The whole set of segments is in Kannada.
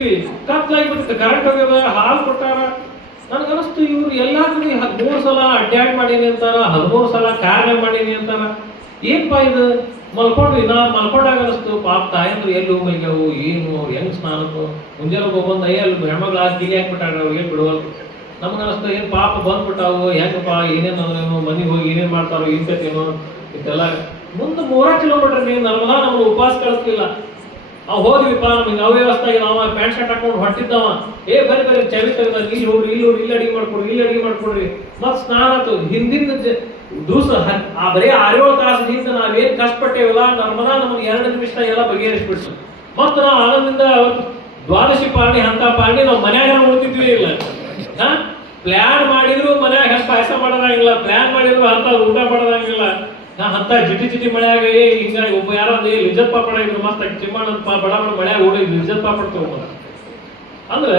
ಕತ್ಲಾಗಿಬಿಡುತ್ತೆ, ಕರೆಂಟ್ ಹೋಗ್ಯದ, ಹಾಲು ಕೊಟ್ಟಾರ. ನನಗನಿಸ್ತು ಇವ್ರು ಎಲ್ಲಾ ಕಡೆ 13 ಸಲ ಅಡ್ಡಾಡ್ ಮಾಡೀನಿ ಅಂತಾರ, 13 ಸಲ ಕಾರ್ಯ ಮಾಡೀನಿ ಅಂತಾರ. ಏನ್ಪಾ ಇದು ಮಲ್ಕೊಂಡಾಗ ಅನಿಸ್ತು ಪಾಪ ತಾಯಂದ್ರು ಎಲ್ಲಿ ಮಲ್ಗ್ಯಾವು, ಏನು ಹೆಂಗ್ ಸ್ನಾನಕ್ಕೂ ಮುಂಜಾನೆ ಹೋಗ್ಬಂದ ಅಲ್ಲಿ ಹೆಣ್ಮಗ್ಳ ಗಿಲಿ ಹಾಕ್ಬಿಟ್ಟಾರ, ಅವ್ರಿಗೆ ಬಿಡುವಲ್. ನಮ್ಗನಿಸ್ತು ಏನ್ ಪಾಪ ಬಂದ್ಬಿಟ್ಟಾವು, ಹೆಂಗಪ್ಪ ಏನೇನು ಮನೆಗೆ ಹೋಗಿ ಏನೇನ್ ಮಾಡ್ತಾರೋ ಇಂತೇನೋ ಇದೆಲ್ಲ. ಮುಂದೆ 3 ಕಿಲೋಮೀಟರ್ ನೀವು ನರ್ಮದಾ ನಮ್ಗೆ ಉಪವಾಸ ಕಳಿಸ್ಲಿಲ್ಲ. ನಾವು ಹೋದ್ವಿಪ್ಪ, ನಮ್ಗೆ ಅವ್ಯವಸ್ಥೆ ನಾವು ಪ್ಯಾಂಟ್ ಶರ್ಟ್ ಹಾಕೊಂಡು ಹೊಟ್ಟಿದ್ದವ, ಬರೀ ಚವಿ ತೆಗೆದ ಇಲ್ಲಿ ಹೋಗ್ರಿ, ಇಲ್ಲಿ ಅಡಿಗೆ ಮಾಡ್ಕೊಡ್ರಿ ಮತ್ ಸ್ನಾನ ಆತು. ಹಿಂದಿನ ದಿವಸ ಬರೀ 6-7 ತಾಸಿನಿಂದ ನಾವೇನ್ ಕಷ್ಟಪಟ್ಟೇವಲ್ಲ, ನರ್ಮದಾ ನಮ್ಗೆ 2 ನಿಮಿಷ ಎಲ್ಲ ಬಗೆಹರಿಸ್ಬಿಡ್ತು. ಮತ್ ನಾವು ಆನಂದಿಂದ ದ್ವಾದಶಿ ಪಾರಣಿ ಅಂತ ಪಾರಣಿ ನಾವು ಮನ್ಯಾಗ ಉಳ್ತಿದ್ವಿ ಇಲ್ಲ. ಪ್ಲಾನ್ ಮಾಡಿದ್ರು ಮನ್ಯಾಗ ಪಾಯಸ ಮಾಡೋದಾಗಿಲ್ಲ, ಪ್ಲಾನ್ ಮಾಡಿದ್ರು ಅಂತ ಊಟ ಮಾಡೋದಾಗಿಲ್ಲ. ಅಂತ ಜಿಟಿ ಮಳೆಯಾಗ ಹಿಂಗಾಗಿ ಒಬ್ಬ ಯಾರೋ ಲಿಜ್ಜತ್ ಪಾಪಡ ಇದ್ರು ಮಸ್ತ್ ಚಿಮ್ಮಣ್ಣ ಬಡ ಮಳೆಯಾಗ ಓಡಿ ಲಿಜ್ಜತ್ ಪಾಪಡ ತಗೊಂಡ. ಅಂದ್ರೆ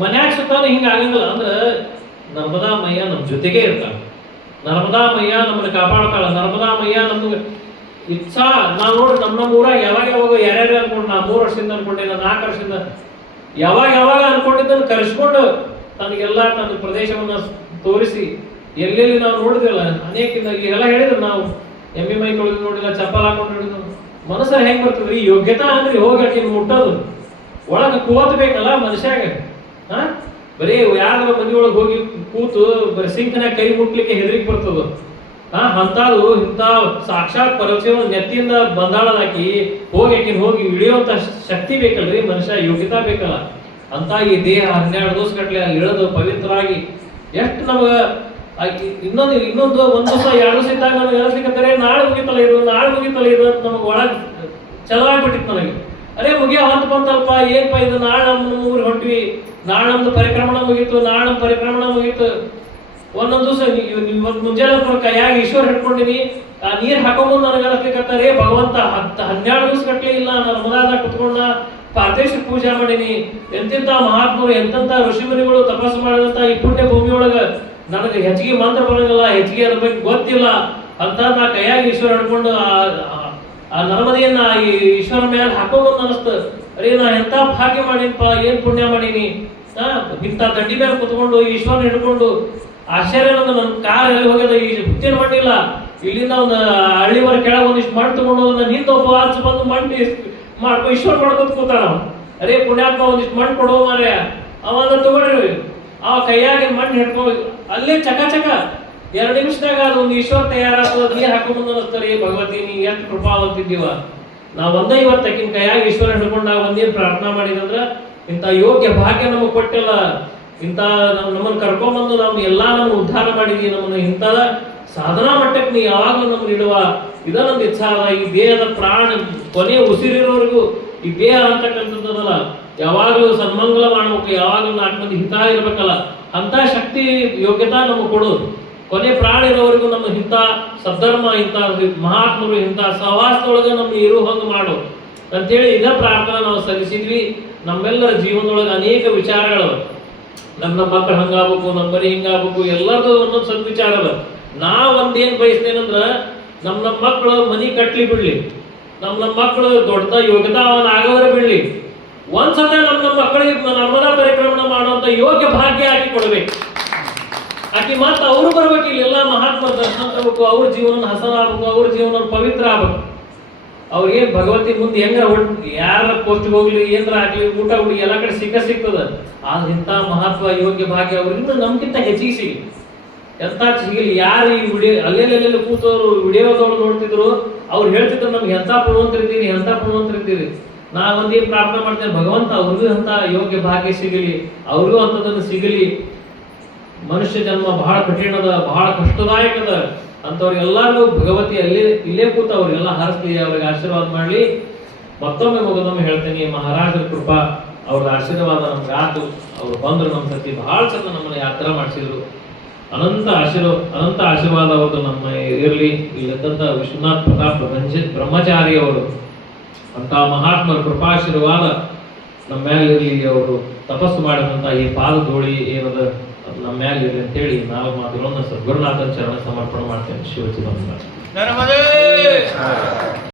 ಮನ್ಯಾಗ ಸುತ್ತಾನ ಹಿಂಗ ಆಗಂಗಿಲ್ಲ. ಅಂದ್ರೆ ನರ್ಮದಾ ಮಯ್ಯ ನಮ್ ಜೊತೆಗೆ ಇರ್ತಾಳ, ನರ್ಮದಾ ಮಯ್ಯ ನಮ್ಮನ್ನ ಕಾಪಾಡ್ತಾಳ, ನರ್ಮದಾ ಮಯ್ಯ ನಮ್ಗೆ ಇಚ್ಛಾ. ನಾವ್ ನೋಡ್ರಿ ನಮ್ಮ ಊರಾಗ ಯಾವಾಗ ಯಾರ್ಯಾರು ಅನ್ಕೊಂಡು, ನಾ 3 ವರ್ಷದಿಂದ ಅನ್ಕೊಂಡೆ, 4 ವರ್ಷದಿಂದ ಯಾವಾಗ ಅನ್ಕೊಂಡಿದ್ದನ್ನು ಕರೆಸ್ಕೊಂಡು ತನಗೆಲ್ಲ ತನ್ನ ಪ್ರದೇಶವನ್ನ ತೋರಿಸಿ ಎಲ್ಲೆಲ್ಲಿ ನಾವು ನೋಡಿದ್ವಲ್ಲ ಅನೇಕ ಎಲ್ಲ ಹೇಳಿದ್ರು. ನಾವು ಎಮ್ಮೆ ಮೈ ತೊಳೆದು ನೋಡಿಲ್ಲ, ಚಪ್ಪಲ್ ಹಾಕೊಂಡು ನೋಡಿದ್ವು. ಮನಸ್ಸಲ್ಲಿ ಹೆಂಗ್ ಬರ್ತದ್ರಿ ಯೋಗ್ಯತಾ ಅಂದ್ರೆ ಹೋಗಿ ಮುಟ್ಟೋದು, ಒಳಗ ಕೂತ್ಬೇಕಲ್ಲ ಮನುಷ್ಯಾಗ. ಬರೀ ಯಾರ ಮನೆಯೊಳಗೆ ಹೋಗಿ ಕೂತು ಬರೀ ಸಿಂಕ್ನಾಗ ಕೈ ಮುಟ್ಲಿಕ್ಕೆ ಹೆದರಿಕೆ ಬರ್ತದ. ಅಂತಾದು ಇಂಥ ಸಾಕ್ಷಾತ್ ಪರವಶಿವ ನೆತ್ತಿಯಿಂದ ಬಂದಾಳದಾಕಿ ಹೋಗಿ ಇಳಿಯುವಂತ ಶಕ್ತಿ ಬೇಕಲ್ರಿ ಮನುಷ್ಯ, ಯೋಗ್ಯತಾ ಬೇಕಲ್ಲ. ಅಂತ ಈ ದೇಹ 12 ದಿವಸ ಗಟ್ಲೆ ಅಲ್ಲಿ ಇಳಿದು ಪವಿತ್ರವಾಗಿ ಎಷ್ಟು ನಮಗ ಇನ್ನೊಂದು 1 ದಿವಸ 2 ದಿವಸ ಇದ್ದಾಗ ನಮ್ಗೆ ಅನಿಸ್ಲಿಕ್ಕೆ ನಾಳೆ ಮುಗಿತಲ್ಲ ಇದು ಅಂತ ನಮಗೆ ಒಳಗೆ ಚಲೋ ಆಗ್ಬಿಟ್ಟಿತ್ತು ನನಗೆ. ಅರೇ ಮುಗಿಯೋ ಹಂತ ಬಂತಲ್ಪ, ಏನ್ಪ ಇದು, ನಾಳೆ ನಮ್ಮ ಊರಿಗೆ ಹೊಂಟ್ವಿ, ನಾಳೆ ನಮ್ದು ಪರಿಕ್ರಮಣ ಮುಗೀತು. ಒಂದೊಂದು ದಿವಸ ಮುಂಜಾನೆ ಕೈಯಾಗ ಈಶ್ವರ ಹಿಡ್ಕೊಂಡಿನಿ, ಆ ನೀರ್ ಹಾಕೊಂಬಂದು ನನಗೆ ಅನಿಸ್ಲಿಕ್ಕೆ ಭಗವಂತ 12 ದಿವಸ ಗಟ್ಲೆ ಇಲ್ಲ ನರ್ಮದಾದಾಗ ಕುತ್ಕೊಂಡ ಪಾರ್ಥೇಶ್ವರ ಪೂಜೆ ಮಾಡೀನಿ. ಎಂತೆಂತ ಮಹಾತ್ಮರು ಎಂತೆಂತ ಋಷಿಮುನಿಗಳು ತಪಸ್ಸು ಮಾಡಿದಂತ ಈ ಪುಣ್ಯ ಭೂಮಿಯೊಳಗ ನನಗೆ ಹೆಚ್ಚಿಗೆ ಮಂತ್ರ ಬರೋದಿಲ್ಲ, ಹೆಚ್ಚಿಗೆ ಅದ್ರ ಬಗ್ಗೆ ಗೊತ್ತಿಲ್ಲ ಅಂತ ನಾ ಕೈಯಾಗಿ ಈಶ್ವರ ಹಿಡ್ಕೊಂಡು ಆ ನರ್ಮದೆಯನ್ನ ಈ ಈಶ್ವರ ಮೇಲೆ ಹಾಕೊಂಬಂದು ಅನಿಸ್ತು. ಅರೇ ನಾ ಎಂತ ಭಾಗ್ಯ ಮಾಡೀನಿಪ್ಪ, ಏನ್ ಪುಣ್ಯ ಮಾಡೀನಿ. ಇಂಥ ದಂಡಿ ಮೇಲೆ ಕುತ್ಕೊಂಡು ಈಶ್ವರನ ಹಿಡ್ಕೊಂಡು ಆಶ್ಚರ್ಯ. ನನ್ನ ಕಾರ್ ಎಲ್ಲಿ ಹೋಗ್ಯದ, ಈ ಹುಚ್ಚಿನ ಮಣ್ಣಿಲ್ಲ, ಇಲ್ಲಿಂದ ಒಂದು ಹಳ್ಳಿವರ ಕೆಳಗೆ ಒಂದಿಷ್ಟು ಮಣ್ಣು ತಗೊಂಡು ನನ್ನ ಹಿಂದೆ ಒಬ್ಬ ಆಚೆ ಬಂದು ಮಣ್ಣು ಈಶ್ವರ ಮಾಡ್ಕೊತ ಕೂತಾನ. ಅರೇ ಪುಣ್ಯಾತ್ಮ ಒಂದಿಷ್ಟು ಮಣ್ಣು ಕೊಡುವ ಮಾರ್ಯ, ಅವನ್ನ ತಗೊಂಡ್ರಿ. ಆ ಕೈಯಾಗಿ ಮಣ್ಣು ಹಿಡ್ಕೊಂಡು ಅಲ್ಲೇ ಚಕ 2 ನಿಮಿಷದಾಗ ಅದು ಒಂದು ಈಶ್ವರ ತಯಾರಾಗ್ತದ. ನೀರ್ ಹಾಕೊಂಡ್ ಅನಿಸ್ತಾರೆ, ಭಗವತಿ ನೀ ಎಷ್ಟು ಕೃಪಾವಂತಿದ್ದೀವ. ನಾವ್ ಇವತ್ತಕ್ಕಿನ ಕೈಯಾಗಿ ಈಶ್ವರ ಹಿಡ್ಕೊಂಡಾಗ ಒಂದೇನ್ ಪ್ರಾರ್ಥನಾ ಮಾಡಿದಂದ್ರ, ಇಂಥ ಯೋಗ್ಯ ಭಾಗ್ಯ ನಮಗ್ ಕೊಟ್ಟಿಲ್ಲ, ಇಂಥ ನಮ್ಮನ್ನ ಕರ್ಕೊಂಡ್ಬಂದು ನಮ್ಮನ್ನ ಉದ್ಧಾರ ಮಾಡಿದೀವಿ, ನಮ್ಮನ್ನ ಇಂಥದ ಸಾಧನಾ ಮಟ್ಟಕ್ಕೆ ನೀ ಯಾವಾಗ್ಲೂ ನಮ್ಮನ್ನ ಇಡುವ. ಇದನ್ನೊಂದು ಇಚ್ಛಾ ಅದ. ಈ ದೇಹದ ಪ್ರಾಣ ಕೊನೆ ಉಸಿರಿರೋವರೆಗೂ ಈ ದೇಹ ಅಂತಕ್ಕಂಥದ್ದಲ್ಲ, ಯಾವಾಗ್ಲೂ ಸನ್ಮಂಗಲ ಮಾಡ್ಬೇಕು, ಯಾವಾಗ್ಲೂ 4 ಮಂದಿ ಹಿತ ಇರ್ಬೇಕಲ್ಲ. ಅಂತ ಶಕ್ತಿ ಯೋಗ್ಯತಾ ನಮಗೆ ಕೊಡೋದು. ಕೊನೆ ಪ್ರಾಣ ಇರೋವರೆಗೂ ನಮ್ಮ ಇಂಥ ಸದ್ಧರ್ಮ, ಇಂಥ ಮಹಾತ್ಮರು, ಇಂಥ ಸಹವಾಸದೊಳಗೆ ನಮ್ಗೆ ಇರೋ ಹಂಗೆ ಮಾಡು ಅಂತೇಳಿ ಇದ ಪ್ರಾರ್ಥನೆ ನಾವು ಸಲ್ಲಿಸಿದ್ವಿ. ನಮ್ಮೆಲ್ಲರ ಜೀವನದೊಳಗೆ ಅನೇಕ ವಿಚಾರಗಳು, ನಮ್ಮ ಮಕ್ಕಳು ಹಂಗಾಗ್ಬೇಕು, ನಮ್ಮ ಮನೆ ಹಿಂಗಾಗ್ಬೇಕು, ಎಲ್ಲರದು ಒಂದೊಂದು ಸದ್ವಿಚಾರ ಅದ. ನಾ ಒಂದೇನ್ ಬಯಸ್ತೇನಂದ್ರ, ನಮ್ಮ ಮಕ್ಕಳು ಮನಿ ಕಟ್ಲಿ ಬಿಡ್ಲಿ, ನಮ್ಮ ಮಕ್ಕಳು ದೊಡ್ಡ ಯೋಗ್ಯತಾ ಆಗೋದ್ರೆ ಬಿಡ್ಲಿ, ಒಂದ್ಸತ ನಮ್ಮ ಮಕ್ಕಳಿಗೆ ನರ್ಮದಾ ಪರಿಕ್ರಮಣ ಮಾಡುವಂತ ಯೋಗ್ಯ ಭಾಗ್ಯ ಹಾಕಿ ಕೊಡ್ಬೇಕು. ಆಕಿ ಮತ್ತ ಅವರು ಬರ್ಬೇಕು, ಇಲ್ಲೆಲ್ಲ ಮಹಾತ್ಮ ದರ್ಶನ ತಗೋಬೇಕು, ಅವ್ರ ಜೀವನ ಹಸನ ಆಗ್ಬೇಕು, ಅವ್ರ ಜೀವನ ಪವಿತ್ರ ಆಗ್ಬೇಕು. ಅವ್ರಿಗೇನ್ ಭಗವತಿ ಮುಂದೆ ಹೆಂಗ ಯಾರ ಪೋಸ್ಟ್ಗೆ ಹೋಗ್ಲಿ, ಏನ್ರ ಆಗ್ಲಿ, ಊಟ ಹುಡುಗಿ ಎಲ್ಲಾ ಕಡೆ ಸಿಗ್ತದ. ಆದ್ರೆ ಇಂಥ ಮಹತ್ವ ಯೋಗ್ಯ ಭಾಗ್ಯ ಅವ್ರಿಂದ ನಮ್ಗಿಂತ ಹೆಚ್ಚಿಗೆ ಸಿಗಲಿ, ಎಂತ ಸಿಗಲಿ. ಯಾರು ಈ ವಿಡಿಯೋ ಅಲ್ಲೆಲ್ಲೆಲ್ಲ ಕೂತವ್ರು ವಿಡಿಯೋದವ್ರು ನೋಡ್ತಿದ್ರು, ಅವ್ರು ಹೇಳ್ತಿದ್ರು ನಮ್ಗೆ ಎಂತ ಪುಣ್ಯವಂತರಿದ್ದೀರಿ. ನಾ ಒಂದೇ ಪ್ರಾರ್ಥನೆ ಮಾಡ್ತೇನೆ, ಭಗವಂತ ಅವ್ರಿಗೂ ಅಂತ ಯೋಗ್ಯ ಭಾಗ್ಯ ಸಿಗಲಿ, ಅವ್ರಿಗೂ ಅಂತದನ್ನು ಸಿಗಲಿ. ಮನುಷ್ಯ ಜನ್ಮ ಬಹಳ ಕಠಿಣದ, ಬಹಳ ಕಷ್ಟದಾಯಕದ. ಅಂತವ್ರಿಗೆಲ್ಲರಿಗೂ ಭಗವತಿ ಇಲ್ಲೇ ಕೂತ ಅವ್ರಿಗೆಲ್ಲ ಹರಿಸ್ಲಿ, ಅವ್ರಿಗೆ ಆಶೀರ್ವಾದ ಮಾಡ್ಲಿ. ಮತ್ತೊಮ್ಮೆ ಹೇಳ್ತೇನೆ, ಮಹಾರಾಜರ ಕೃಪಾ, ಅವ್ರ ಆಶೀರ್ವಾದ ನಮ್ಗೆ ಆತು. ಅವ್ರು ಬಂದ್ರು ನಮ್ಮ ಸತಿ ಬಹಳ ಚಂದ ನಮ್ಮನ್ನ ಯಾತ್ರಾ ಮಾಡಿಸಿದ್ರು. ಅನಂತ ಆಶೀರ್ವಾದ ಅವ್ರದ್ದು ನಮ್ಮ ಇರಲಿ. ಇಲ್ಲಿದ್ದಂತ ವಿಶ್ವನಾಥ್ ಪ್ರತಾಪ್ ಬ್ರಹ್ಮಚಾರಿ ಅವರು ಅಂತ ಮಹಾತ್ಮರ ಕೃಪಾಶೀರ್ವಾದ ನಮ್ಮ ಮೇಲೆ ಇರಲಿ. ಅವರು ತಪಸ್ಸು ಮಾಡಿದಂತ ಈ ಪಾದಧೂಳಿ ಏನದ ನಮ್ಮ ಮೇಲೆ ಇರಲಿ ಅಂತೇಳಿ 4 ಮಾತುಗಳನ್ನು ಸದ್ಗುರುನಾಥನ ಚರಣ ಸಮರ್ಪಣೆ ಮಾಡ್ತೇನೆ. ಶಿವಚಿದಂಬರ.